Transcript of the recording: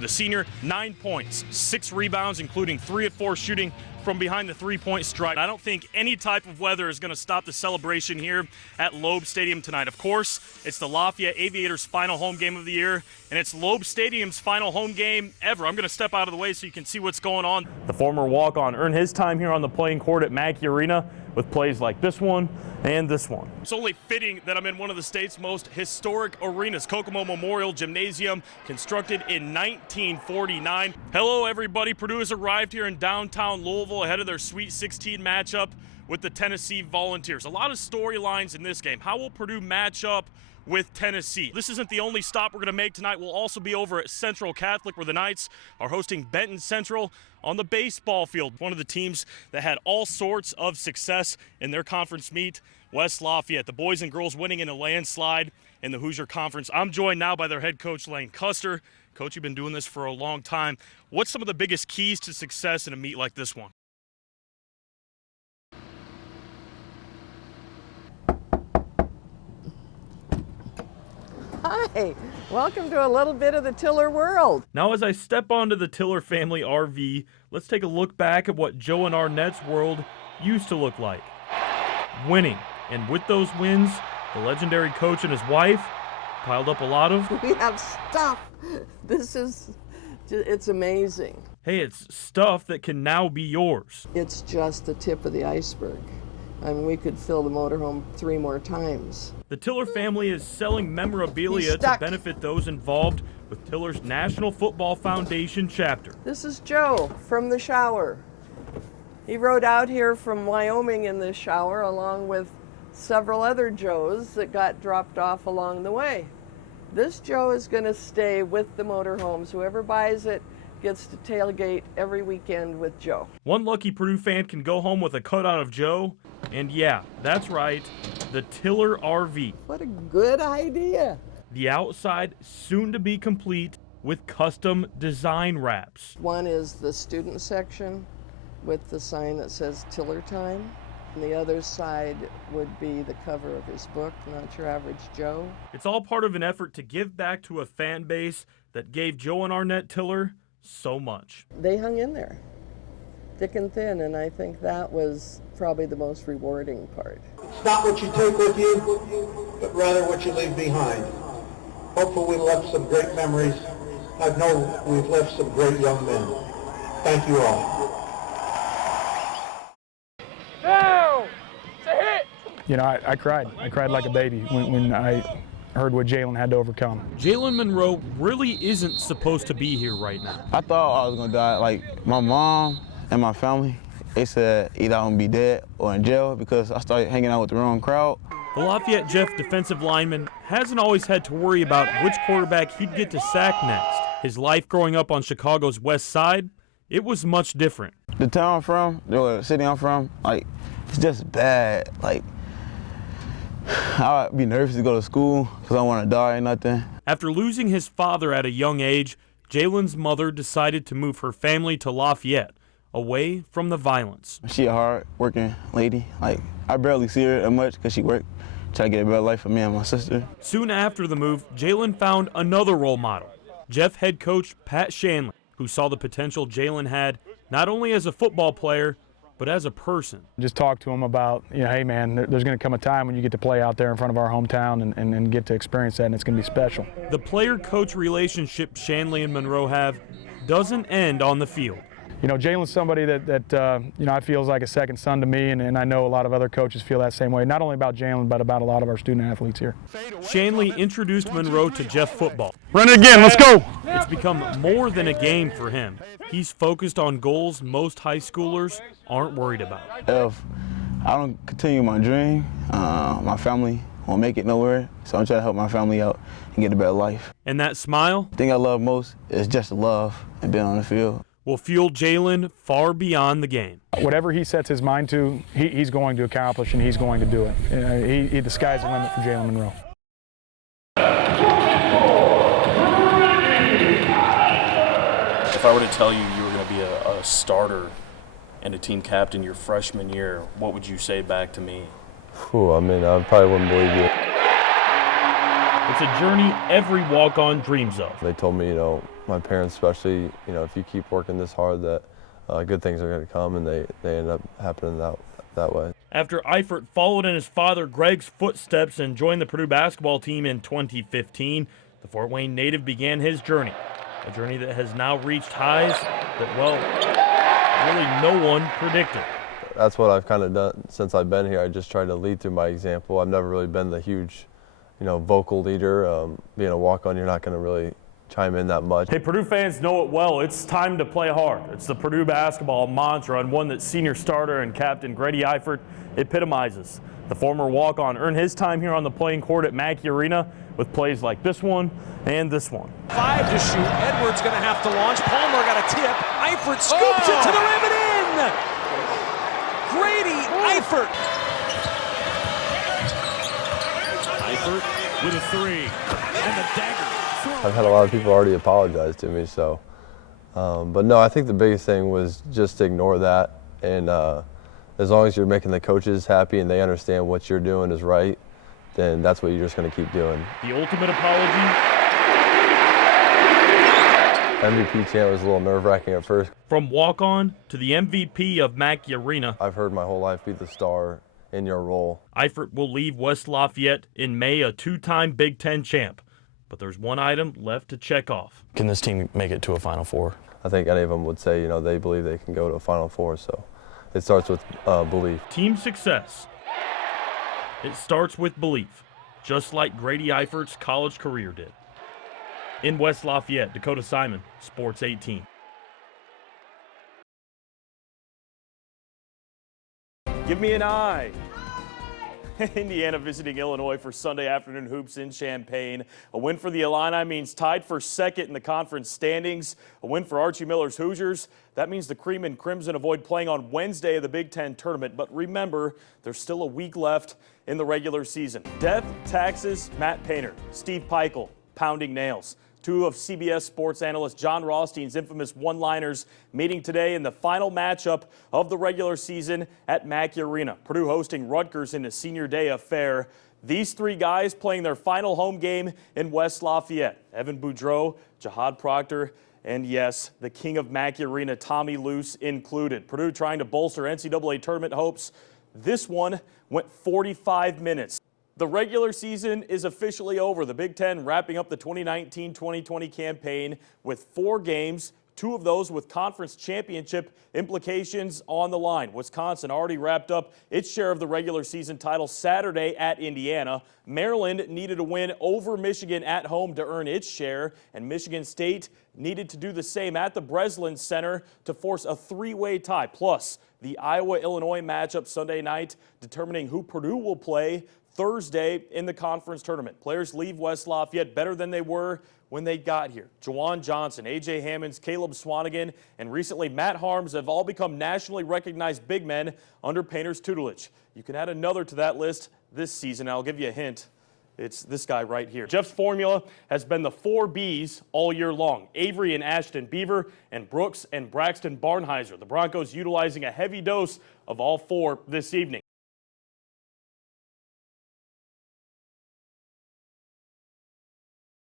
The senior, 9 points, 6 rebounds, including 3 of 4 shooting from behind the three-point stripe. I don't think any type of weather is going to stop the celebration here at Loeb Stadium tonight. Of course, it's the Lafayette Aviators' final home game of the year, and it's Loeb Stadium's final home game ever. I'm going to step out of the way so you can see what's going on. The former walk-on earned his time here on the playing court at Mackey Arena with plays like this one and this one. It's only fitting that I'm in one of the state's most historic arenas, Kokomo Memorial Gymnasium, constructed in 1949. Hello, everybody. Purdue has arrived here in downtown Louisville ahead of their Sweet 16 matchup with the Tennessee Volunteers. A lot of storylines in this game. How will Purdue match up with Tennessee? This isn't the only stop we're going to make tonight. We'll also be over at Central Catholic, where the Knights are hosting Benton Central on the baseball field. One of the teams that had all sorts of success in their conference meet, West Lafayette. The boys and girls winning in a landslide in the Hoosier Conference. I'm joined now by their head coach, Lane Custer. Coach, you've been doing this for a long time. What's some of the biggest keys to success in a meet like this one? Hi, welcome to a little bit of the Tiller world. Now, as I step onto the Tiller family RV, let's take a look back at what Joe and Arnett's world used to look like. Winning. And with those wins, the legendary coach and his wife piled up a lot of... We have stuff. It's amazing. Hey, it's stuff that can now be yours. It's just the tip of the iceberg. I mean, we could fill the motorhome 3 more times. The Tiller family is selling memorabilia to benefit those involved with Tiller's National Football Foundation chapter. This is Joe from the shower. He rode out here from Wyoming in the shower along with several other Joes that got dropped off along the way. This Joe is going to stay with the motorhomes. Whoever buys it gets to tailgate every weekend with Joe. One lucky Purdue fan can go home with a cutout of Joe. And yeah, that's right, the Tiller RV. What a good idea. The outside soon to be complete with custom design wraps. One is the student section with the sign that says Tiller Time. And the other side would be the cover of his book, Not Your Average Joe. It's all part of an effort to give back to a fan base that gave Joe and Arnett Tiller so much. They hung in there, thick and thin, and I think that was probably the most rewarding part. It's not what you take with you, but rather what you leave behind. Hopefully we left some great memories. I know we've left some great young men. Thank you all. You know, I cried. I cried like a baby when I heard what Jalen had to overcome. Jalen Monroe really isn't supposed to be here right now. I thought I was gonna die. Like, my mom and my family, they said either I'm gonna be dead or in jail because I started hanging out with the wrong crowd. The Lafayette Jeff defensive lineman hasn't always had to worry about which quarterback he'd get to sack next. His life growing up on Chicago's west side, it was much different. The town I'm from, the city I'm from, like, it's just bad. Like, I'd be nervous to go to school because I don't want to die or nothing. After losing his father at a young age, Jalen's mother decided to move her family to Lafayette, away from the violence. She a hard-working lady. Like, I barely see her that much because she work, try to get a better life for me and my sister. Soon after the move, Jalen found another role model, Jeff head coach Pat Shanley, who saw the potential Jalen had not only as a football player, but as a person. Just talk to him about, you know, hey man, there's going to come a time when you get to play out there in front of our hometown and get to experience that, and it's going to be special. The player-coach relationship Shanley and Monroe have doesn't end on the field. You know, Jalen's somebody that you know, I feel is like a second son to me, and I know a lot of other coaches feel that same way, not only about Jalen, but about a lot of our student athletes here. Shanley introduced Monroe to Jeff football. Run it again, let's go! It's become more than a game for him. He's focused on goals most high schoolers aren't worried about. If I don't continue my dream, my family won't make it nowhere, so I'm trying to help my family out and get a better life. And that smile? The thing I love most is just the love and being on the field. Will fuel Jalen far beyond the game. Whatever he sets his mind to, he's going to accomplish, and he's going to do it. The sky's the limit for Jalen Monroe. If I were to tell you you were going to be a starter and a team captain your freshman year, what would you say back to me? I mean, I probably wouldn't believe you. It's a journey every walk-on dreams of. They told me, you know, my parents especially, you know, if you keep working this hard, that good things are going to come, and they end up happening that way. After Eifert followed in his father Greg's footsteps and joined the Purdue basketball team in 2015, the Fort Wayne native began his journey, a journey that has now reached highs that, well, really no one predicted. That's what I've kind of done since I've been here. I just try to lead through my example. I've never really been the huge, you know, vocal leader. Being a walk-on, you're not going to really chime in that much. Hey, Purdue fans know it well. It's time to play hard. It's the Purdue basketball mantra, and one that senior starter and captain Grady Eifert epitomizes. The former walk-on earned his time here on the playing court at Mackey Arena with plays like this one and this one. 5 to shoot. Edwards going to have to launch. Palmer got a tip. Eifert scoops it to the rim and in. Grady Eifert. Eifert with a 3 and the dagger. I've had a lot of people already apologize to me, so. But no, I think the biggest thing was just to ignore that, and as long as you're making the coaches happy and they understand what you're doing is right, then that's what you're just going to keep doing. The ultimate apology. MVP chant was a little nerve-wracking at first. From walk-on to the MVP of Mackey Arena. I've heard my whole life, be the star in your role. Eifert will leave West Lafayette in May a 2-time Big Ten champ. But there's one item left to check off. Can this team make it to a Final Four? I think any of them would say, you know, they believe they can go to a Final Four, so it starts with belief. Team success. It starts with belief, just like Grady Eifert's college career did. In West Lafayette, Dakota Simon, Sports 18. Give me an eye. Indiana visiting Illinois for Sunday afternoon hoops in Champaign. A win for the Illini means tied for second in the conference standings. A win for Archie Miller's Hoosiers. That means the Cream and Crimson avoid playing on Wednesday of the Big Ten tournament. But remember, there's still a week left in the regular season. Death, taxes, Matt Painter, Steve Peichel, pounding nails. Two of CBS sports analyst John Rothstein's infamous one-liners meeting today in the final matchup of the regular season at Mackey Arena. Purdue hosting Rutgers in a senior day affair. These three guys playing their final home game in West Lafayette. Evan Boudreau, Jihad Proctor, and yes, the king of Mackey Arena, Tommy Luce included. Purdue trying to bolster NCAA tournament hopes. This one went 45 minutes. The regular season is officially over. The Big Ten wrapping up the 2019-2020 campaign with 4 games, 2 of those with conference championship implications on the line. Wisconsin already wrapped up its share of the regular season title Saturday at Indiana. Maryland needed a win over Michigan at home to earn its share, and Michigan State needed to do the same at the Breslin Center to force a 3-way tie. Plus, the Iowa-Illinois matchup Sunday night determining who Purdue will play Thursday in the conference tournament. Players leave West Lafayette better than they were when they got here. Jawan Johnson, A.J. Hammonds, Caleb Swanigan, and recently Matt Harms have all become nationally recognized big men under Painter's tutelage. You can add another to that list this season. I'll give you a hint. It's this guy right here. Jeff's formula has been the 4 Bs all year long. Avery and Ashton Beaver, and Brooks and Braxton Barnheiser. The Broncos utilizing a heavy dose of all 4 this evening.